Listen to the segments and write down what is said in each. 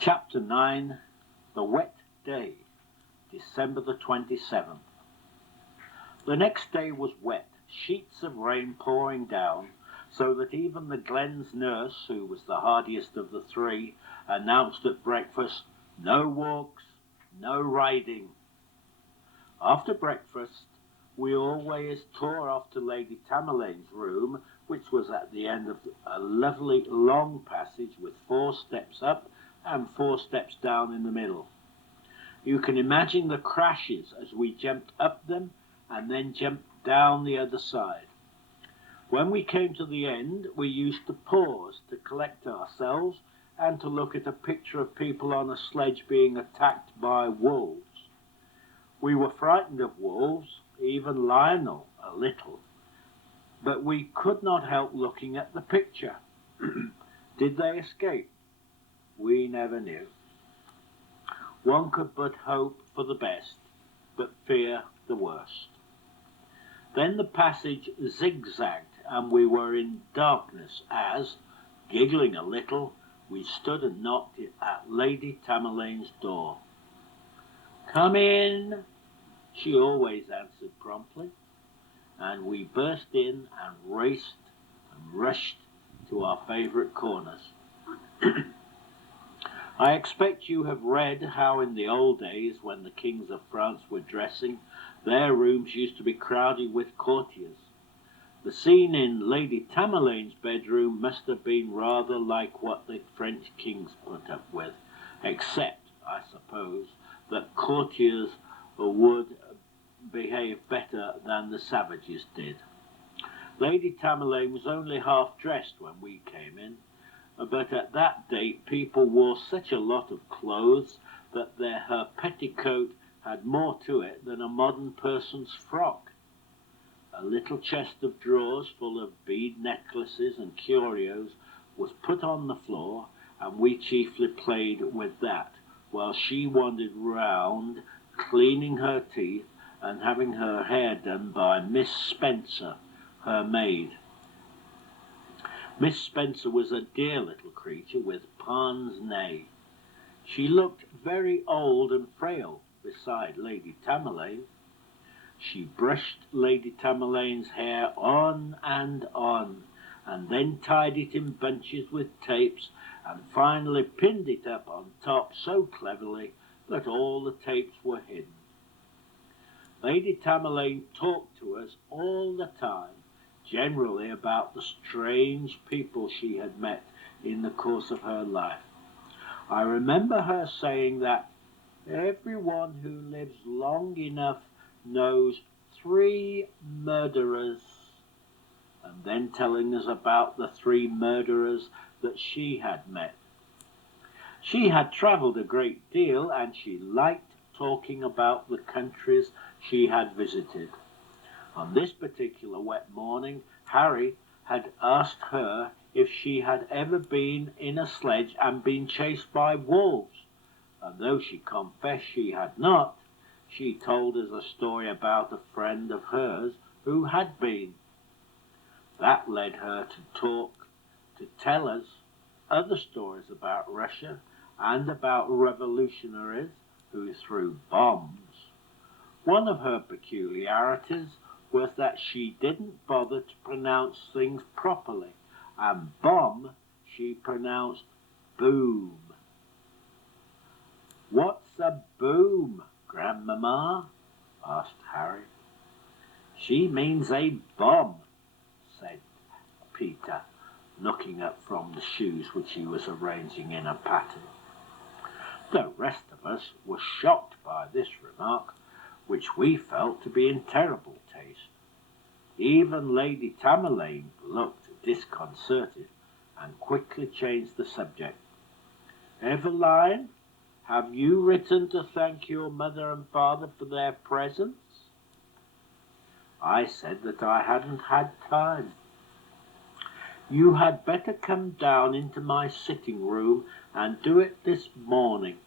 Chapter 9. The Wet Day, December the 27th. The next day was wet, sheets of rain pouring down, so that even the Glen's nurse, who was the hardiest of the three, announced at breakfast, "No walks, no riding." After breakfast, we always tore off to Lady Tamerlane's room, which was at the end of a lovely long passage with 4 steps up and 4 steps down in the middle. You can imagine the crashes as we jumped up them and then jumped down the other side. When we came to the end, we used to pause to collect ourselves and to look at a picture of people on a sledge being attacked by wolves. We were frightened of wolves, even Lionel, a little, but we could not help looking at the picture. Did they escape? We never knew. One could but hope for the best, but fear the worst. Then the passage zigzagged, and we were in darkness as, giggling a little, we stood and knocked at Lady Tamerlane's door. "Come in," she always answered promptly, and we burst in and raced and rushed to our favourite corners. I expect you have read how in the old days, when the kings of France were dressing, their rooms used to be crowded with courtiers. The scene in Lady Tamerlane's bedroom must have been rather like what the French kings put up with, except, I suppose, that courtiers would behave better than the savages did. Lady Tamerlane was only half dressed when we came in, but at that date people wore such a lot of clothes that her petticoat had more to it than a modern person's frock. A little chest of drawers full of bead necklaces and curios was put on the floor, and we chiefly played with that, while she wandered round, cleaning her teeth and having her hair done by Miss Spencer, her maid. Miss Spencer was a dear little creature with pince nez. She looked very old and frail beside Lady Tamerlane. She brushed Lady Tamerlane's hair on, and then tied it in bunches with tapes, and finally pinned it up on top so cleverly that all the tapes were hidden. Lady Tamerlane talked to us all the time, generally about the strange people she had met in the course of her life. I remember her saying that everyone who lives long enough knows 3 murderers, and then telling us about the 3 murderers that she had met. She had travelled a great deal, and she liked talking about the countries she had visited. On this particular wet morning, Harry had asked her if she had ever been in a sledge and been chased by wolves, and though she confessed she had not, she told us a story about a friend of hers who had been. That led her to tell us other stories about Russia and about revolutionaries who threw bombs. One of her peculiarities was that she didn't bother to pronounce things properly, and bomb she pronounced boom. "What's a boom, Grandmamma?" asked Harry. "She means a bomb," said Peter, looking up from the shoes which he was arranging in a pattern. The rest of us were shocked by this remark, which we felt to be in terrible taste. Even Lady Tamerlane looked disconcerted and quickly changed the subject. "Eveline, have you written to thank your mother and father for their presents?" I said that I hadn't had time. "You had better come down into my sitting room and do it this morning."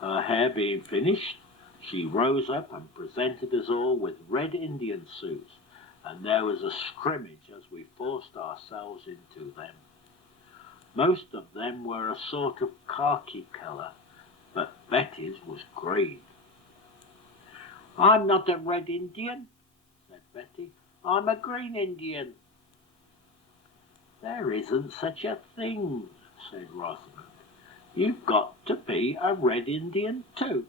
Her hair being finished, she rose up and presented us all with red Indian suits, and there was a scrimmage as we forced ourselves into them. Most of them were a sort of khaki colour, but Betty's was green. "I'm not a red Indian," said Betty. "I'm a green Indian." "There isn't such a thing," said Rosamond. "You've got to be a red Indian too."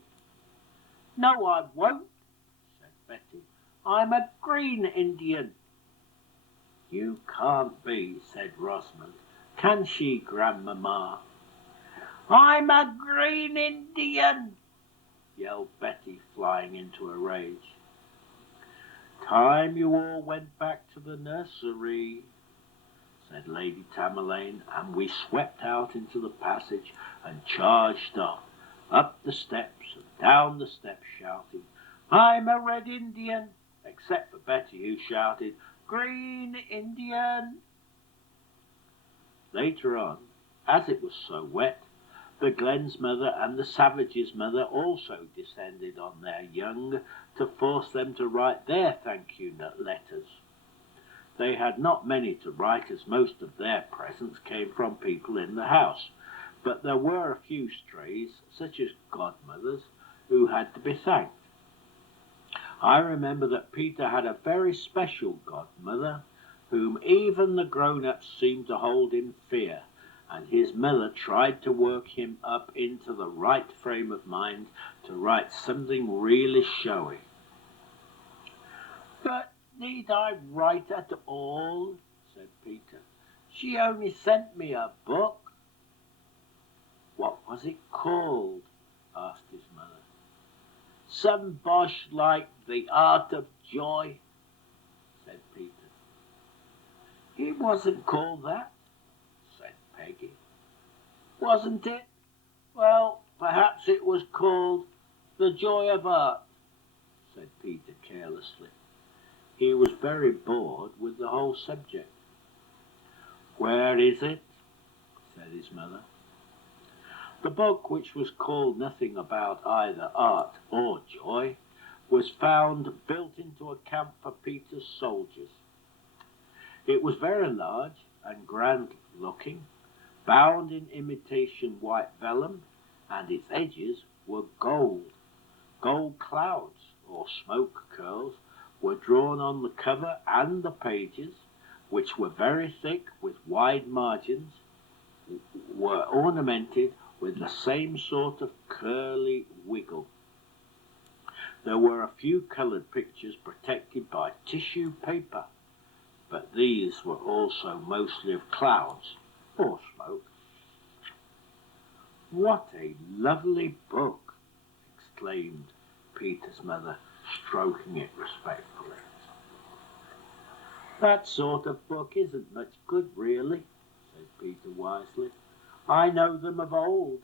"No, I won't," said Betty. "I'm a green Indian." "You can't be," said Rosamond. "Can she, Grandmamma?" "I'm a green Indian," yelled Betty, flying into a rage. "Time you all went back to the nursery," said Lady Tamerlane, and we swept out into the passage and charged off, up the steps and down the steps, shouting, "I'm a red Indian," except for Betty, who shouted, "Green Indian." Later on, as it was so wet, the Glens mother and the Savages' mother also descended on their young to force them to write their thank you letters. They had not many to write, as most of their presents came from people in the house, but there were a few strays, such as godmothers, who had to be thanked. I remember that Peter had a very special godmother, whom even the grown-ups seemed to hold in fear, and his mother tried to work him up into the right frame of mind to write something really showy. "But need I write at all?" said Peter. "She only sent me a book." "What was it called?" asked his mother. "Some bosh like The Art of Joy," said Peter. "It wasn't called that," said Peggy. "Wasn't it? Well, perhaps it was called The Joy of Art," said Peter carelessly. He was very bored with the whole subject. "Where is it?" said his mother. The book, which was called nothing about either art or joy, was found built into a camp for Peter's soldiers. It was very large and grand-looking, bound in imitation white vellum, and its edges were gold. Gold clouds, or smoke curls, were drawn on the cover, and the pages, which were very thick with wide margins, were ornamented with the same sort of curly wiggle. There were a few coloured pictures protected by tissue paper, but these were also mostly of clouds or smoke. "What a lovely book!" exclaimed Peter's mother, stroking it respectfully. "That sort of book isn't much good, really," said Peter wisely. "I know them of old.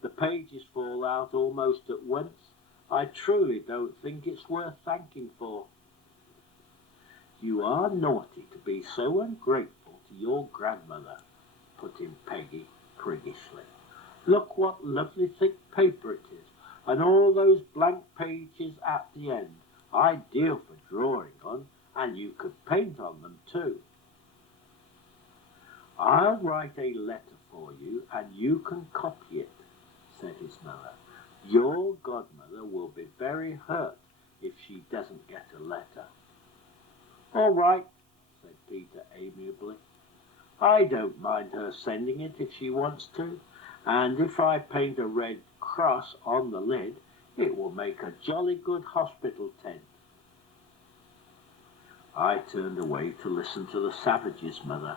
The pages fall out almost at once. I truly don't think it's worth thanking for." "You are naughty to be so ungrateful to your grandmother," put in Peggy priggishly. "Look what lovely thick paper it is, and all those blank pages at the end, ideal for drawing on, and you could paint on them too." "I'll write a letter for you, and you can copy it," said his mother. "Your godmother will be very hurt if she doesn't get a letter." "All right," said Peter amiably. "I don't mind her sending it if she wants to, and if I paint a red cross on the lid, it will make a jolly good hospital tent." I turned away to listen to the Savages' mother,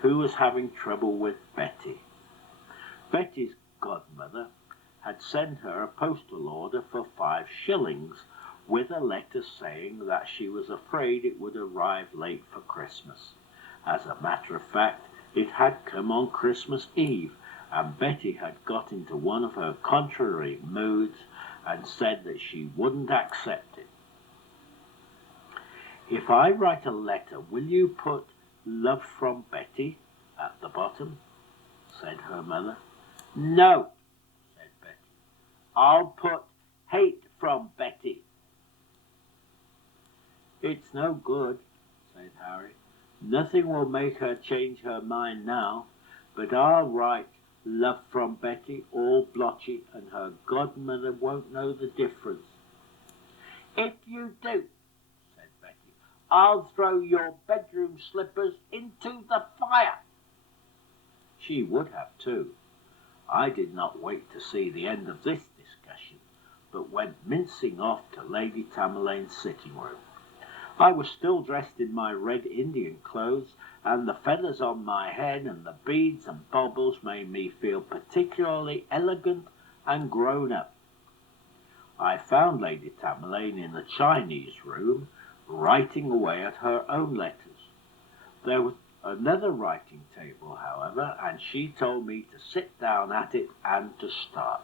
who was having trouble with Betty. Betty's godmother had sent her a postal order for 5 shillings, with a letter saying that she was afraid it would arrive late for Christmas. As a matter of fact, it had come on Christmas Eve, and Betty had got into one of her contrary moods and said that she wouldn't accept it. "If I write a letter, will you put 'Love from Betty' at the bottom?" said her mother. "No," said Betty. "I'll put 'Hate from Betty.'" "It's no good," said Harry. "Nothing will make her change her mind now. But I'll write love from Betty, all blotchy, and her godmother won't know the difference. If you do, said Betty, I'll throw your bedroom slippers into the fire. She would have too. I did not wait to see the end of this discussion, but went mincing off to Lady Tamelane's sitting room. I was still dressed in my red Indian clothes, and the feathers on my head and the beads and baubles made me feel particularly elegant and grown up. I found Lady Tamerlane in the Chinese room, writing away at her own letters. There was another writing table, however, and she told me to sit down at it and to start.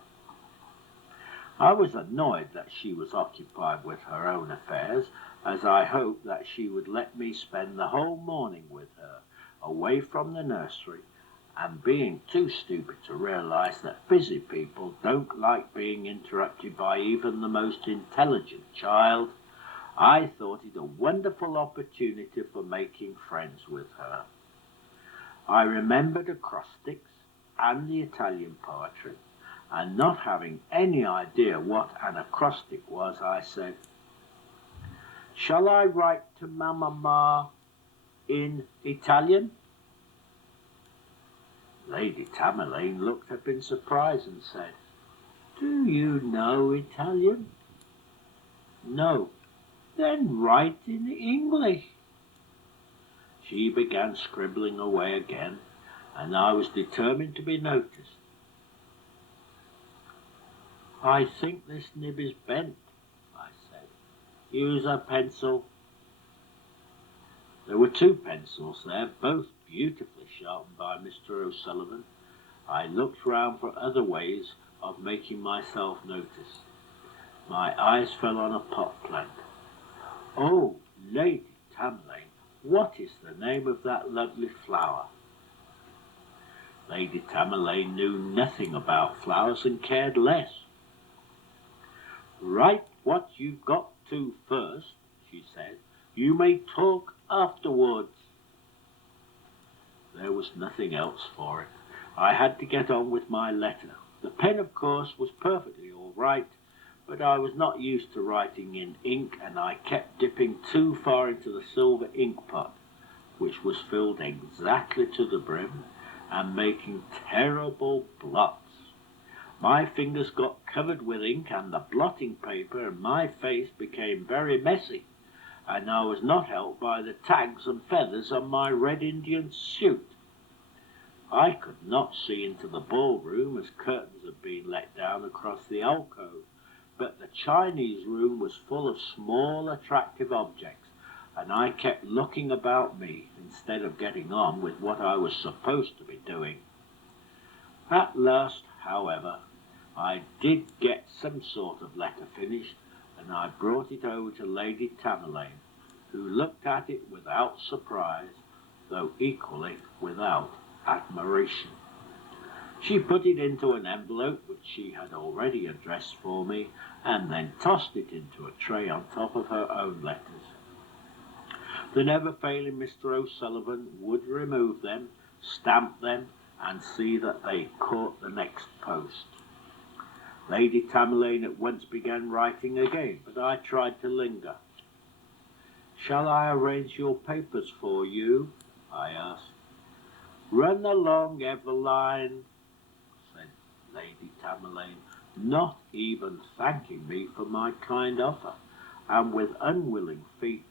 I was annoyed that she was occupied with her own affairs, as I hoped that she would let me spend the whole morning with her, away from the nursery, and being too stupid to realize that busy people don't like being interrupted by even the most intelligent child, I thought it a wonderful opportunity for making friends with her. I remembered acrostics and the Italian poetry, and not having any idea what an acrostic was, I said, "Shall I write to Mamma in Italian?" Lady Tamerlane looked up in surprise and said, "Do you know Italian?" "No." "Then write in English." She began scribbling away again, and I was determined to be noticed. "I think this nib is bent," I said. "Use a pencil." There were two pencils there, both beautifully sharpened by Mr. O'Sullivan. I looked round for other ways of making myself noticed. My eyes fell on a pot plant. "Oh, Lady Tamerlane, what is the name of that lovely flower?" Lady Tamerlane knew nothing about flowers and cared less. "Write what you've got to first," she said. "You may talk afterwards." There was nothing else for it. I had to get on with my letter. The pen, of course, was perfectly all right, but I was not used to writing in ink, and I kept dipping too far into the silver ink pot, which was filled exactly to the brim, and making terrible blots. My fingers got covered with ink, and the blotting paper, and my face became very messy, and I was not helped by the tags and feathers on my red Indian suit. I could not see into the ballroom, as curtains had been let down across the alcove, but the Chinese room was full of small, attractive objects, and I kept looking about me instead of getting on with what I was supposed to be doing. At last, however, I did get some sort of letter finished, and I brought it over to Lady Tamerlane, who looked at it without surprise, though equally without admiration. She put it into an envelope which she had already addressed for me, and then tossed it into a tray on top of her own letters. The never-failing Mr. O'Sullivan would remove them, stamp them, and see that they caught the next post. Lady Tamerlane at once began writing again, but I tried to linger. "Shall I arrange your papers for you?" I asked. "Run along, Eveline," said Lady Tamerlane, not even thanking me for my kind offer, and with unwilling feet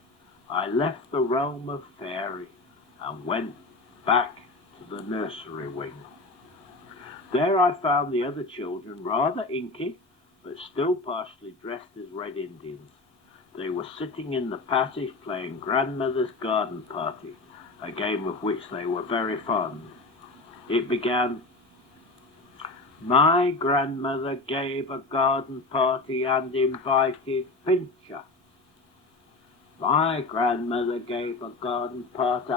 I left the realm of Fairy and went back to the nursery wing. There I found the other children, rather inky, but still partially dressed as Red Indians. They were sitting in the passage playing Grandmother's Garden Party, a game of which they were very fond. It began, "My grandmother gave a garden party and invited Pincher. My grandmother gave a garden party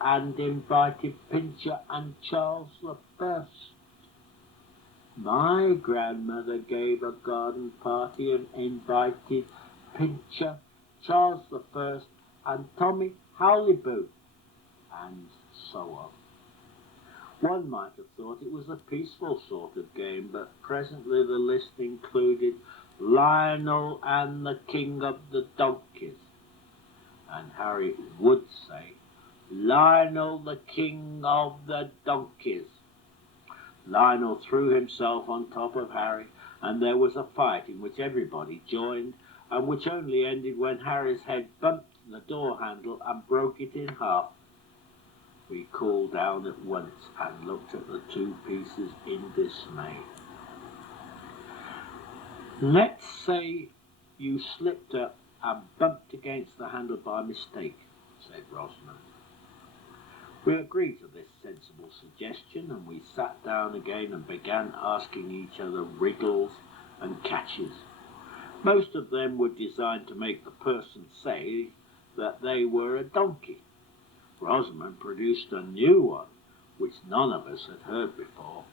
and invited Pincher and Charles the First. My grandmother gave a garden party and invited Pincher, Charles the First, and Tommy Howliboo," and so on. One might have thought it was a peaceful sort of game, but presently the list included Lionel and the King of the Donkeys, and Harry would say, Lionel the King of the Donkeys. Lionel threw himself on top of Harry, and there was a fight in which everybody joined, and which only ended when Harry's head bumped the door handle and broke it in half. We cooled down at once and looked at the two pieces in dismay. Let's say you slipped up and bumped against the handle by mistake, said Rosamond. We agreed to this sensible suggestion, and we sat down again and began asking each other riddles and catches. Most of them were designed to make the person say that they were a donkey. Rosamond produced a new one, which none of us had heard before.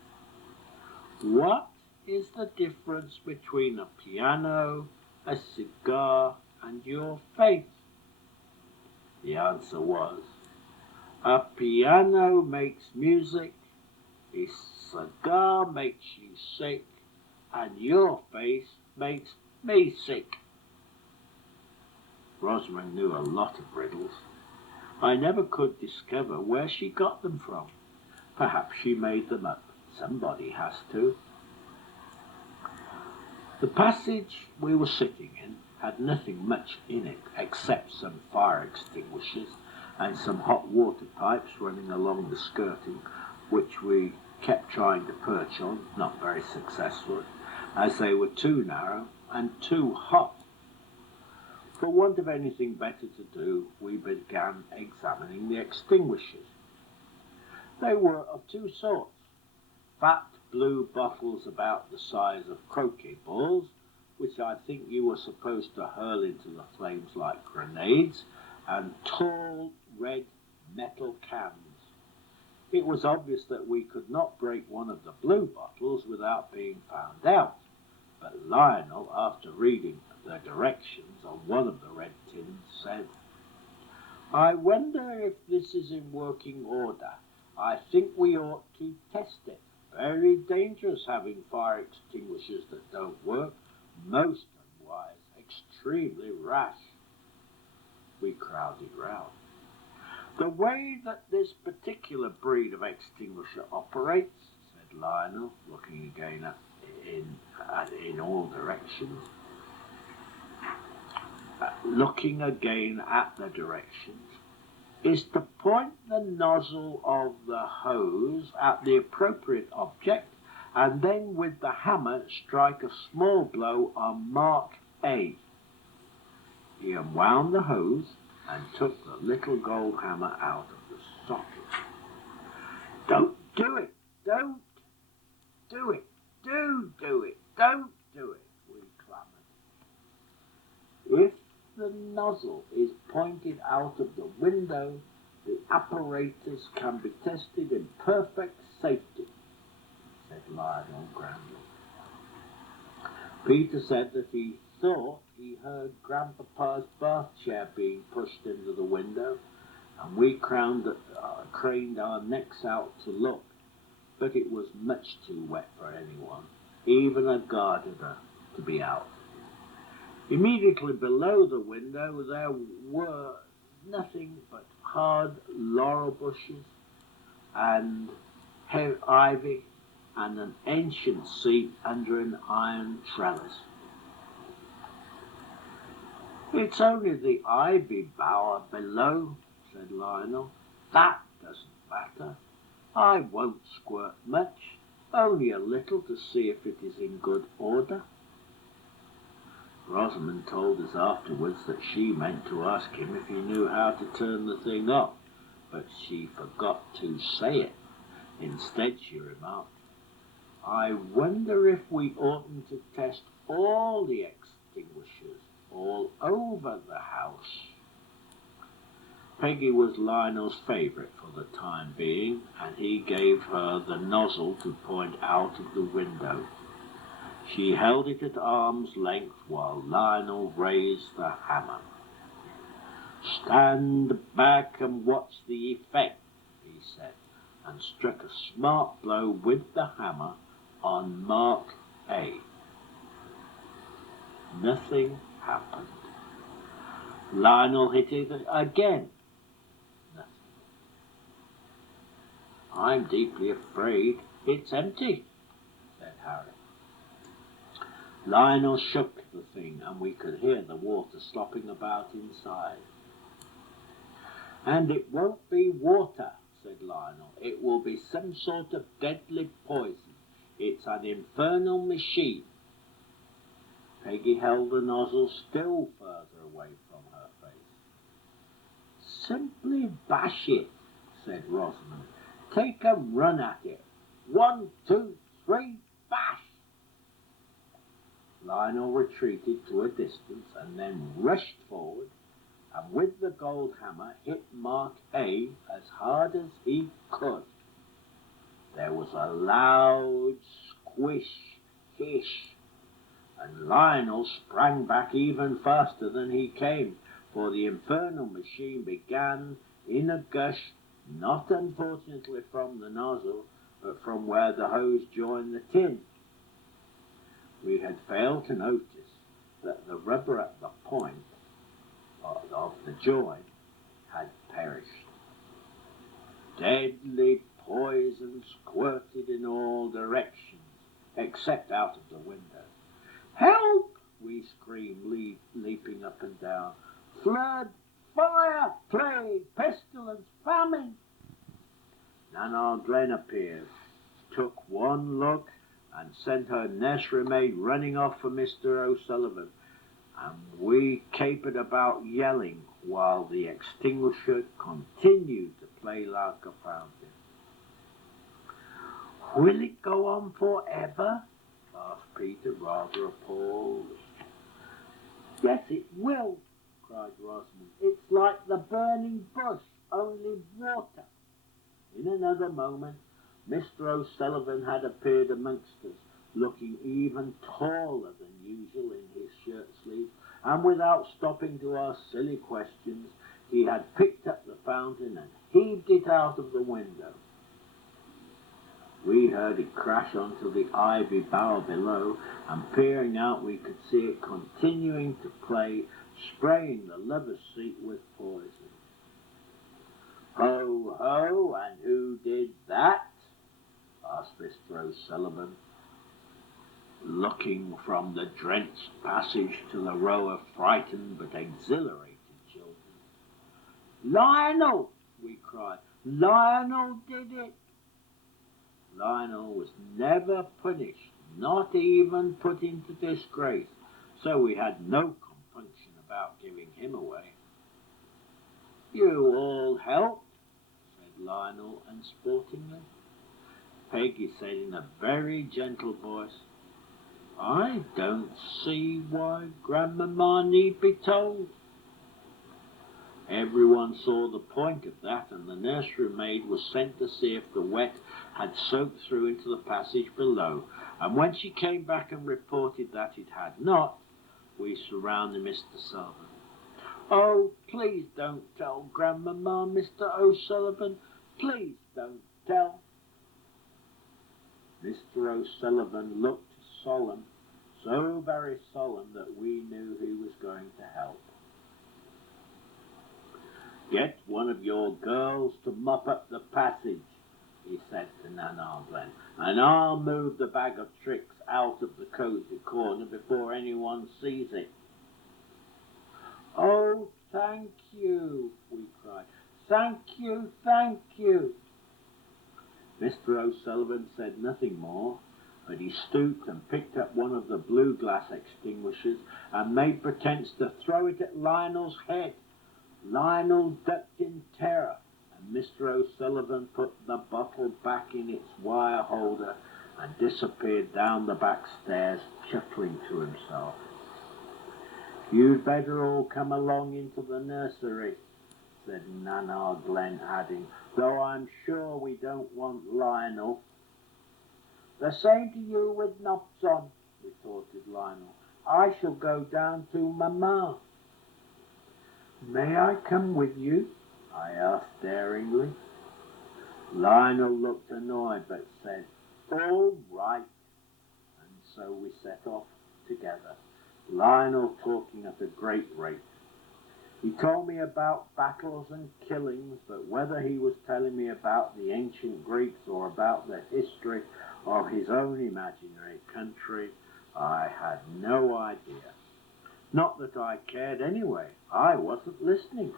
What is the difference between a piano, a cigar, and your face? The answer was, a piano makes music, a cigar makes you sick, and your face makes me sick. Rosamond knew a lot of riddles. I never could discover where she got them from. Perhaps she made them up. Somebody has to. The passage we were sitting in had nothing much in it except some fire extinguishers and some hot water pipes running along the skirting, which we kept trying to perch on, not very successfully, as they were too narrow and too hot. For want of anything better to do, we began examining the extinguishers. They were of two sorts: fat blue bottles about the size of croquet balls, which I think you were supposed to hurl into the flames like grenades, and tall red metal cans. It was obvious that we could not break one of the blue bottles without being found out, but Lionel, after reading the directions on one of the red tins, said, I wonder if this is in working order. I think we ought to test it. Very dangerous having fire extinguishers that don't work, most unwise, extremely rash. We crowded round. The way that this particular breed of extinguisher operates, said Lionel, looking again in all directions, is to point the nozzle of the hose at the appropriate object, and then with the hammer strike a small blow on mark A. He unwound the hose and took the little gold hammer out of the socket. Don't do it! Don't do it! Do it! Don't do it! We clamoured. If the nozzle is pointed out of the window, the apparatus can be tested in perfect safety, said Lionel grandly. Peter said that he thought he heard Grandpapa's bath chair being pushed into the window, and we craned our necks out to look, but it was much too wet for anyone, even a gardener, to be out. Immediately below the window there were nothing but hard laurel bushes and ivy and an ancient seat under an iron trellis. It's only the ivy bower below, said Lionel. That doesn't matter. I won't squirt much, only a little to see if it is in good order. Rosamond told us afterwards that she meant to ask him if he knew how to turn the thing off, but she forgot to say it. Instead, she remarked, I wonder if we oughtn't to test all the extinguishers all over the house. Peggy was Lionel's favourite for the time being, and he gave her the nozzle to point out of the window. She held it at arm's length while Lionel raised the hammer. Stand back and watch the effect, he said. and struck a smart blow with the hammer on Mark A. Nothing happened. Lionel hit it again. Nothing. I'm deeply afraid it's empty, said Harry. Lionel shook the thing, and we could hear the water slopping about inside. And it won't be water, said Lionel. It will be some sort of deadly poison. It's an infernal machine. Peggy held the nozzle still further away from her face. Simply bash it, said Rosamond. Take a run at it. 1, 2, 3, bash! Lionel retreated to a distance and then rushed forward, and with the gold hammer hit Mark A as hard as he could. There was a loud squish, hiss, and Lionel sprang back even faster than he came, for the infernal machine began in a gush, not unfortunately from the nozzle, but from where the hose joined the tin. We had failed to notice that the rubber at the point of the joint had perished. Deadly poison squirted in all directions, except out of the window. Help! We screamed, leaping up and down. Flood! Fire! Plague! Pestilence! Famine! Nana Glen appeared, took one look, and sent her nursery maid running off for Mr. O'Sullivan, and we capered about yelling while the extinguisher continued to play like a fountain. Will it go on forever? Asked Peter, rather appalled. Yes, it will, cried Rosamond. It's like the burning bush, only water. In another moment, Mr. O'Sullivan had appeared amongst us, looking even taller than usual in his shirt sleeves, and without stopping to ask silly questions, he had picked up the fountain and heaved it out of the window. We heard it crash onto the ivy bower below, and peering out we could see it continuing to play, spraying the lover's seat with poison. Ho, ho, and who did that? Asked Mr. O'Sullivan, looking from the drenched passage to the row of frightened but exhilarated children. Lionel, we cried. Lionel did it. Lionel was never punished, not even put into disgrace, so we had no compunction about giving him away. You all helped, said Lionel unsportingly. Peggy said in a very gentle voice, I don't see why Grandmamma need be told. Everyone saw the point of that, and the nursery maid was sent to see if the wet had soaked through into the passage below, and when she came back and reported that it had not, we surrounded Mr. Sullivan. Oh, please don't tell Grandmamma, Mr. O'Sullivan. Please don't tell. Mr. O'Sullivan looked solemn, so very solemn that we knew he was going to help. Get one of your girls to mop up the passage, he said to Nana Glen, and I'll move the bag of tricks out of the cosy corner before anyone sees it. Oh, thank you, we cried. Thank you, thank you. Mr. O'Sullivan said nothing more, but he stooped and picked up one of the blue glass extinguishers and made pretence to throw it at Lionel's head. Lionel ducked in terror, and Mr. O'Sullivan put the bottle back in its wire holder and disappeared down the back stairs, chuckling to himself. You'd better all come along into the nursery, said Nana Glen, adding, though I'm sure we don't want Lionel. The same to you with knots on, retorted Lionel. I shall go down to Mamma. May I come with you? I asked daringly. Lionel looked annoyed but said, "All right," and so we set off together, Lionel talking at a great rate. He told me about battles and killings, but whether he was telling me about the ancient Greeks or about the history of his own imaginary country, I had no idea. Not that I cared anyway. I wasn't listening.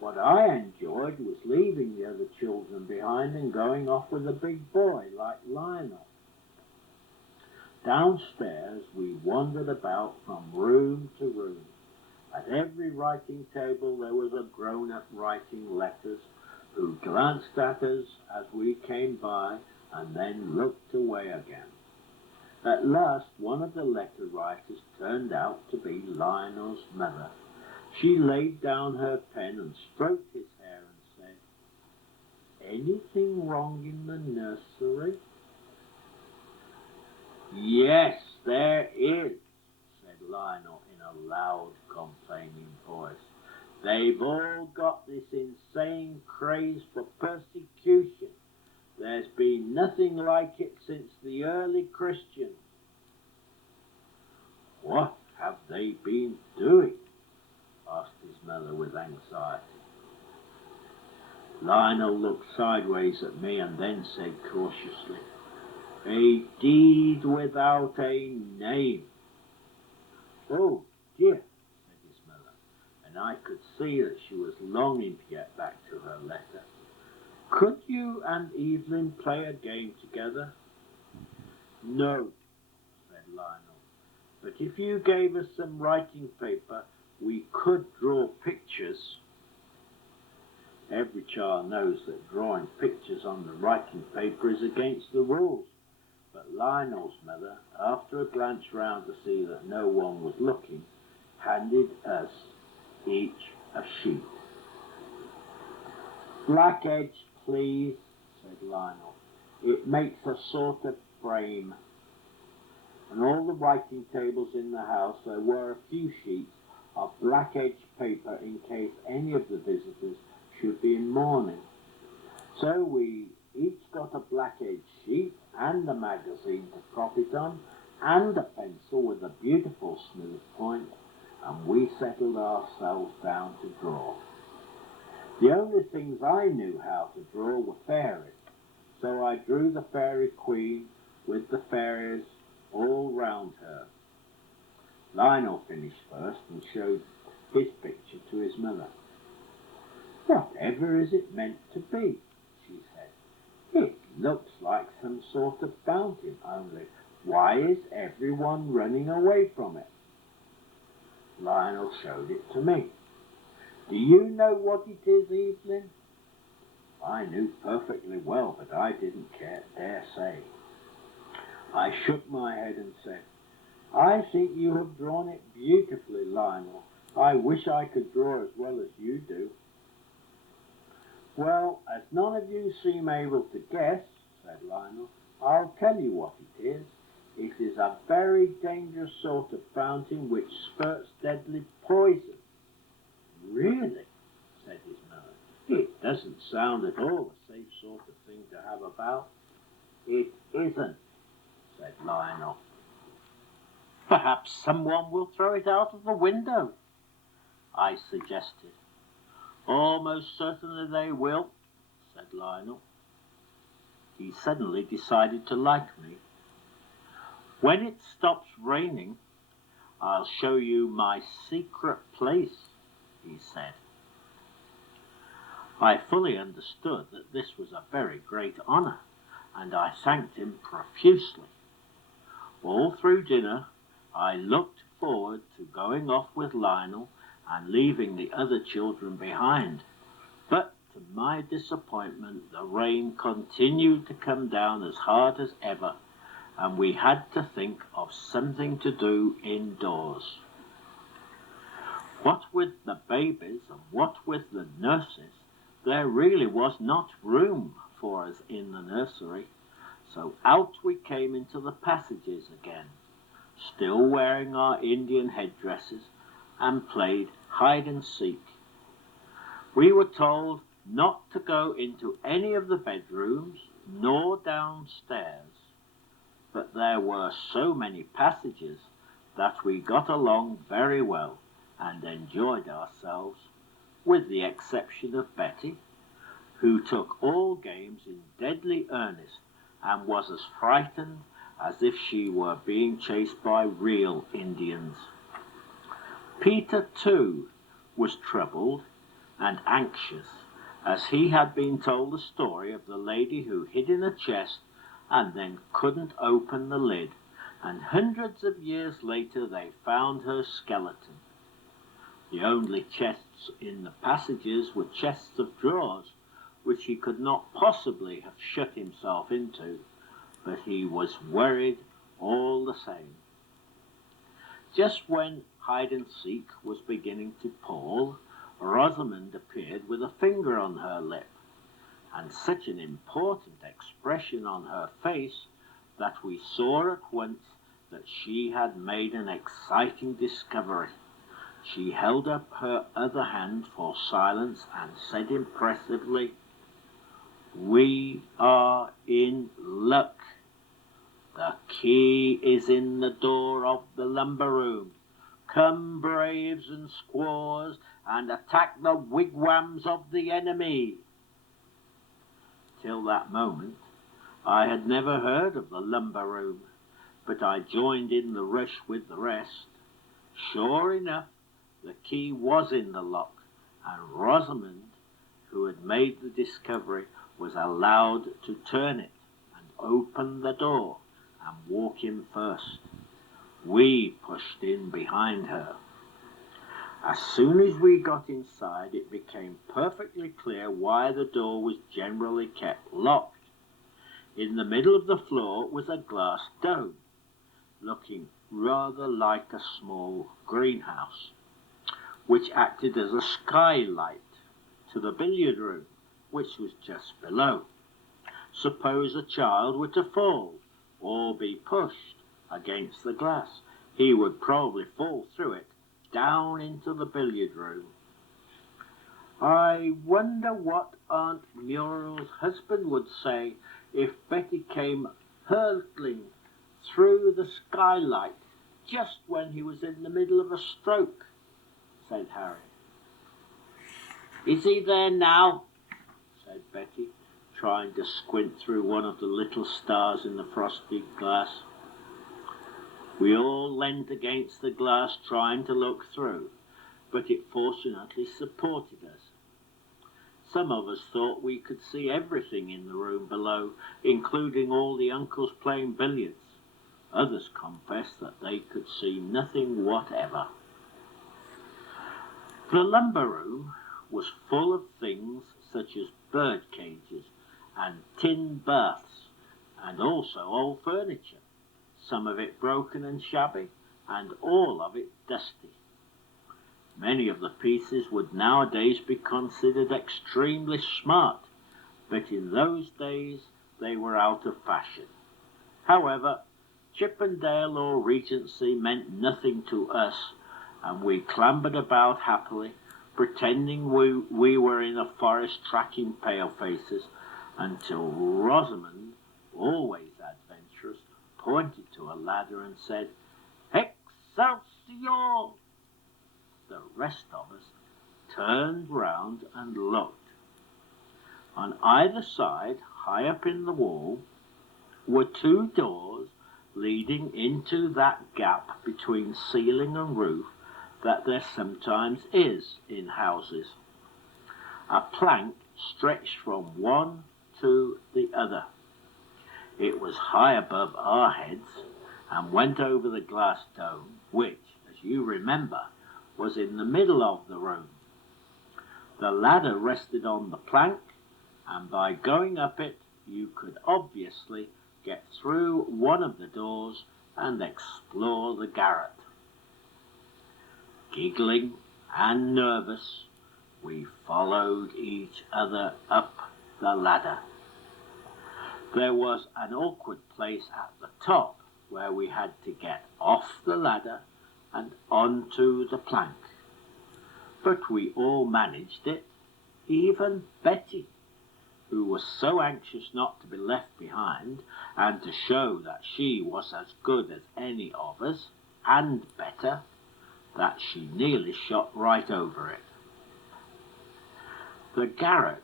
What I enjoyed was leaving the other children behind and going off with a big boy like Lionel. Downstairs we wandered about from room to room. At every writing table there was a grown-up writing letters, who glanced at us as we came by and then looked away again. At last one of the letter writers turned out to be Lionel's mother. She laid down her pen and stroked his hair and said, "Anything wrong in the nursery?" "Yes, there is," said Lionel in a loud, complaining voice. "They've all got this insane craze for persecution. There's been nothing like it since the early Christians." "What have they been doing?" asked his mother with anxiety. Lionel looked sideways at me and then said cautiously, "A deed without a name." "Oh dear," said his mother, and I could see that she was longing to get back to her letter. "Could you and Evelyn play a game together?" "No," said Lionel, "but if you gave us some writing paper, we could draw pictures." Every child knows that drawing pictures on the writing paper is against the rules, but Lionel's mother, after a glance round to see that no one was looking, handed us each a sheet. "Black edge, please," said Lionel. "It makes a sort of frame." On all the writing tables in the house there were a few sheets of black edge paper in case any of the visitors should be in mourning. So we each got a black edge sheet and a magazine to prop it on, and a pencil with a beautiful smooth point, and we settled ourselves down to draw. The only things I knew how to draw were fairies, so I drew the fairy queen with the fairies all round her. Lionel finished first and showed his picture to his mother. "Whatever is it meant to be?" she said. "It looks like some sort of fountain, only why is everyone running away from it?" Lionel showed it to me. "Do you know what it is, Evelyn?" I knew perfectly well, but I didn't dare say. I shook my head and said, "I think you have drawn it beautifully, Lionel. I wish I could draw as well as you do." "Well, as none of you seem able to guess," said Lionel, "I'll tell you what it is. It is a very dangerous sort of fountain which spurts deadly poison." "Really?" said his mother. "It doesn't sound at all a safe sort of thing to have about." "It isn't," said Lionel. "Perhaps someone will throw it out of the window," I suggested. "Almost certainly they will," said Lionel. He suddenly decided to like me. "When it stops raining, I'll show you my secret place," he said. I fully understood that this was a very great honor, and I thanked him profusely. All through dinner I looked forward to going off with Lionel and leaving the other children behind, but to my disappointment the rain continued to come down as hard as ever, and we had to think of something to do indoors. What with the babies and what with the nurses, there really was not room for us in the nursery, so out we came into the passages again, still wearing our Indian headdresses, and played hide and seek. We were told not to go into any of the bedrooms nor downstairs, but there were so many passages that we got along very well and enjoyed ourselves, with the exception of Betty, who took all games in deadly earnest and was as frightened as if she were being chased by real Indians. Peter, too, was troubled and anxious, as he had been told the story of the lady who hid in a chest and then couldn't open the lid, and hundreds of years later they found her skeleton. The only chests in the passages were chests of drawers, which he could not possibly have shut himself into, but he was worried all the same. Just when hide-and-seek was beginning to pall, Rosamond appeared with a finger on her lip, and such an important expression on her face that we saw at once that she had made an exciting discovery. She held up her other hand for silence and said impressively, "We are in luck. The key is in the door of the lumber room. Come, braves and squaws, and attack the wigwams of the enemy." Till that moment I had never heard of the lumber room, but I joined in the rush with the rest. Sure enough, the key was in the lock, and Rosamond, who had made the discovery, was allowed to turn it and open the door and walk in first. We pushed in behind her. As soon as we got inside, it became perfectly clear why the door was generally kept locked. In the middle of the floor was a glass dome, looking rather like a small greenhouse, which acted as a skylight to the billiard room, which was just below. Suppose a child were to fall or be pushed against the glass, he would probably fall through it down into the billiard room. I wonder what Aunt Muriel's husband would say if Betty came hurtling through the skylight just when he was in the middle of a stroke, said Harry. "Is he there now?" said Betty, trying to squint through one of the little stars in the frosty glass. We all leant against the glass trying to look through, but it fortunately supported us. Some of us thought we could see everything in the room below, including all the uncles playing billiards. Others confessed that they could see nothing whatever. The lumber room was full of things such as bird cages and tin berths, and also old furniture, some of it broken and shabby, and all of it dusty. Many of the pieces would nowadays be considered extremely smart, but in those days they were out of fashion. However, Chippendale or Regency meant nothing to us, and we clambered about happily, pretending we were in a forest tracking palefaces, until Rosamond, always adventurous, pointed to a ladder and said, "Excelsior!" The rest of us turned round and looked. On either side, high up in the wall, were two doors leading into that gap between ceiling and roof that there sometimes is in houses. A plank stretched from one to the other. It was high above our heads and went over the glass dome, which, as you remember, was in the middle of the room. The ladder rested on the plank, and by going up it you could obviously get through one of the doors and explore the garret. Giggling and nervous, we followed each other up the ladder. There was an awkward place at the top where we had to get off the ladder and onto the plank, but we all managed it, Even Betty, who was so anxious not to be left behind and to show that she was as good as any of us, and better, that she nearly shot right over it. The garret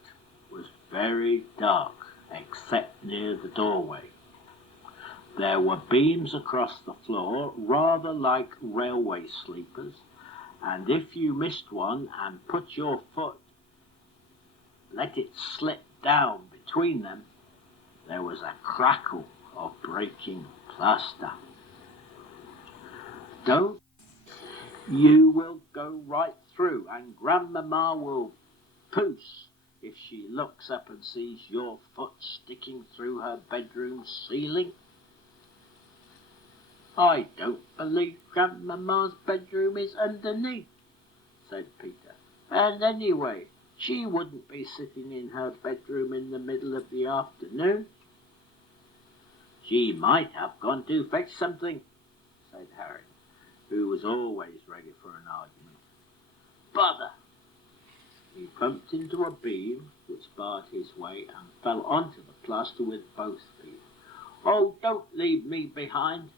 was very dark, except near the doorway. There were beams across the floor, rather like railway sleepers, and if you missed one and put your foot, let it slip down between them, there was a crackle of breaking plaster. Don't you will go right through, and Grandmamma will puss if she looks up and sees your foot sticking through her bedroom ceiling. I don't believe Grandmamma's bedroom is underneath, said Peter, and anyway, she wouldn't be sitting in her bedroom in the middle of the afternoon. She might have gone to fetch something, said Harry, who was always ready for an argument. Bother! He bumped into a beam which barred his way and fell onto the plaster with both feet. Oh, don't leave me behind!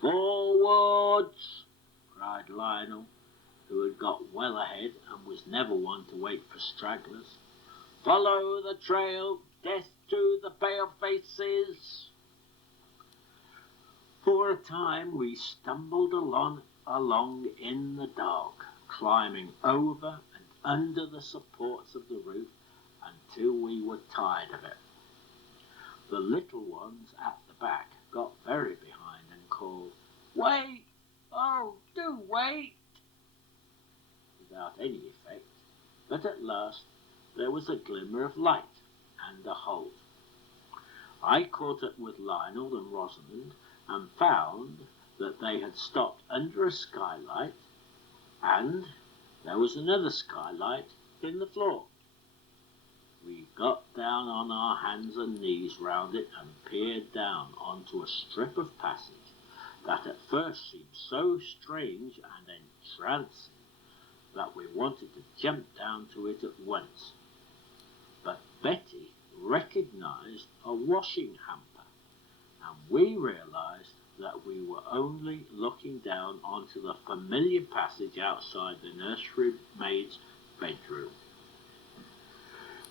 Forwards! Cried Lionel, who had got well ahead and was never one to wait for stragglers. Follow the trail, death to the pale-faces! For a time we stumbled along in the dark, climbing over and under the supports of the roof until we were tired of it. The little ones at the back got very behind and called, Wait! Oh, do wait! Without any effect, but at last there was a glimmer of light and a halt. I caught up with Lionel and Rosamond and found that they had stopped under a skylight, and there was another skylight in the floor. We got down on our hands and knees round it and peered down onto a strip of passage that at first seemed so strange and entrancing that we wanted to jump down to it at once. But Betty recognized a washing hamper, and we realized that we were only looking down onto the familiar passage outside the nursery maid's bedroom.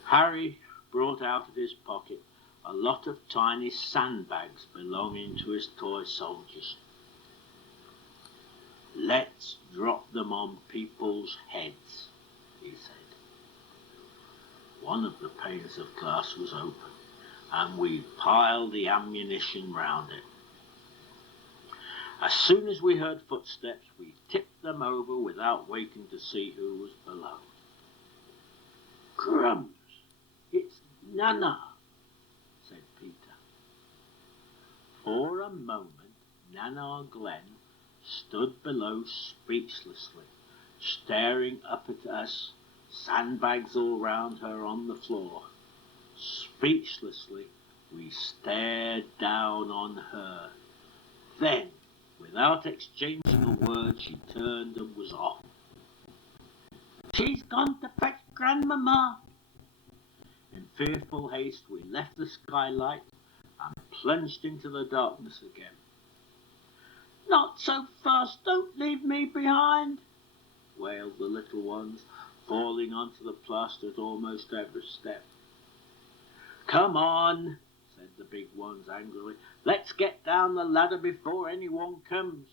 Harry brought out of his pocket a lot of tiny sandbags belonging to his toy soldiers. Let's drop them on people's heads, he said. One of the panes of glass was open, and we piled the ammunition round it. As soon as we heard footsteps, we tipped them over without waiting to see who was below. Crumbs! It's Nana, said Peter. For a moment, Nana Glenn stood below speechlessly, staring up at us, sandbags all round her on the floor. Speechlessly, we stared down on her. Then, without exchanging a word, she turned and was off. She's gone to fetch Grandmamma. In fearful haste, we left the skylight and plunged into the darkness again. Not so fast, don't leave me behind, wailed the little ones, falling onto the plaster at almost every step. Come on, said the big ones angrily. Let's get down the ladder before anyone comes.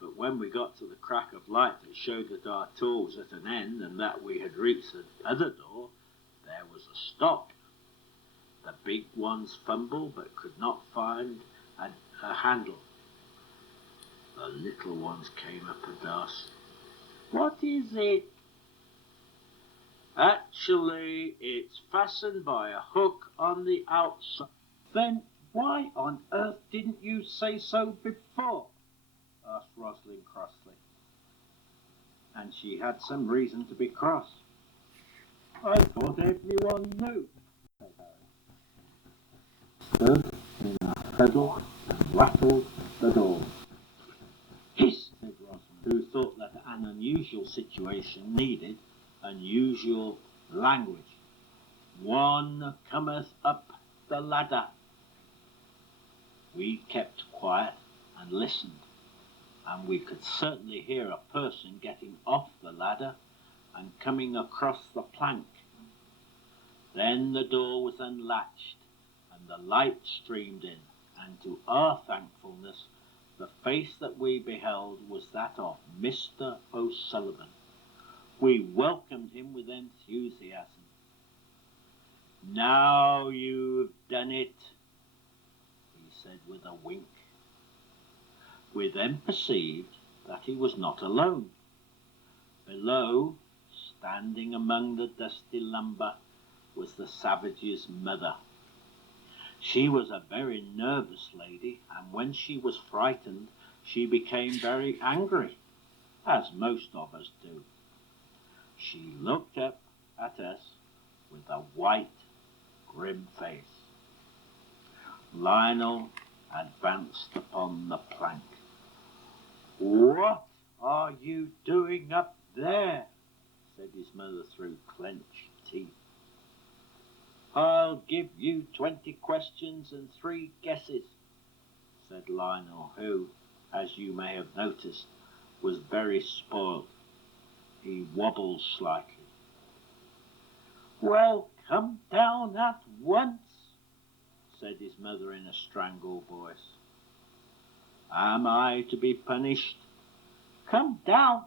But when we got to the crack of light that showed that our tour was at an end and that we had reached the other door, there was a stop. The big ones fumbled but could not find a handle. The little ones came up and asked, What is it? Actually, it's fastened by a hook on the outside. Then why on earth didn't you say so before? Asked Rosalind crossly. And she had some reason to be cross. I thought everyone knew, said Harry. Stood in a huddle and rattled the door. Hiss, said Rosamond, who thought that an unusual situation needed unusual language. "One cometh up the ladder." We kept quiet and listened, and we could certainly hear a person getting off the ladder and coming across the plank. Then the door was unlatched, and the light streamed in, and to our thankfulness, the face that we beheld was that of Mr. O'Sullivan. We welcomed him with enthusiasm. "Now you've done it," he said with a wink. We then perceived that he was not alone. Below, standing among the dusty lumber, was the savage's mother. She was a very nervous lady, and when she was frightened, she became very angry, as most of us do. She looked up at us with a white, grim face. Lionel advanced upon the plank. "What are you doing up there?" said his mother through clenched teeth. "I'll give you 20 questions and 3 guesses," said Lionel, who, as you may have noticed, was very spoiled. He wobbled slightly. "Well, come down at once," said his mother in a strangled voice. "Am I to be punished?" "Come down."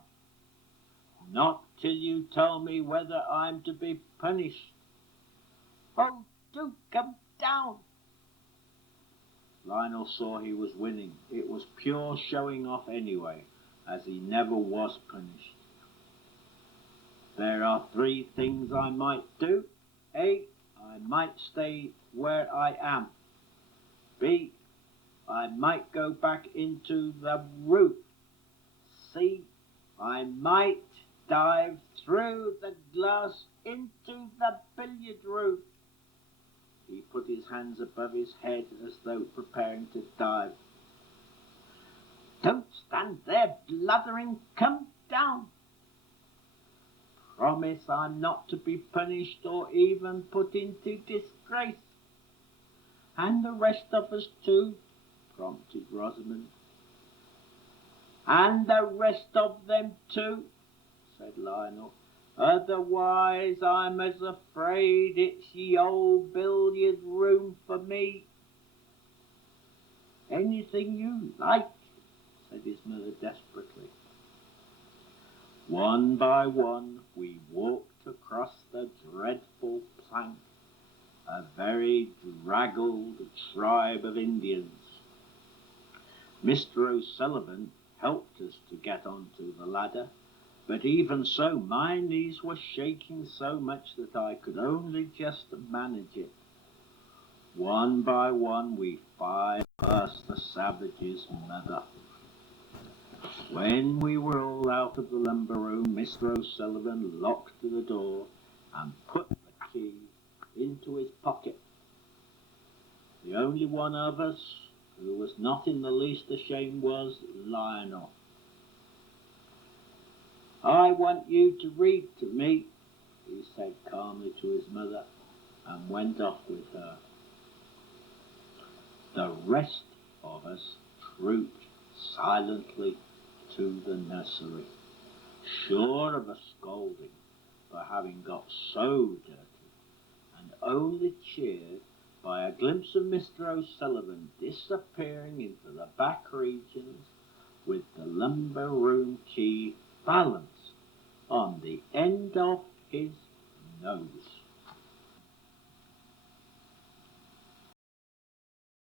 "Not till you tell me whether I'm to be punished." "Oh, do come down." Lionel saw he was winning. It was pure showing off anyway, as he never was punished. "There are 3 things I might do. A. I might stay where I am. B. I might go back into the roof. C. I might dive through the glass into the billiard room." He put his hands above his head as though preparing to dive. "Don't stand there blubbering. Come down." "Promise I'm not to be punished or even put into disgrace." "And the rest of us too," prompted Rosamond. "And the rest of them too," said Lionel. "Otherwise I'm as afraid it's the old billiard room for me." "Anything you like," said his mother desperately. One by one we walked across the dreadful plank, a very draggled tribe of Indians. Mr. O'Sullivan helped us to get onto the ladder, but even so my knees were shaking so much that I could only just manage it. One by one we filed past the savage's mother. When we were all out of the lumber room, Mr. O'Sullivan locked the door and put the key into his pocket. The only one of us who was not in the least ashamed was Lionel. "I want you to read to me," he said calmly to his mother, and went off with her. The rest of us trooped silently to the nursery, sure of a scolding for having got so dirty, and only cheered by a glimpse of Mr. O'Sullivan disappearing into the back regions with the lumber room key balanced on the end of his nose.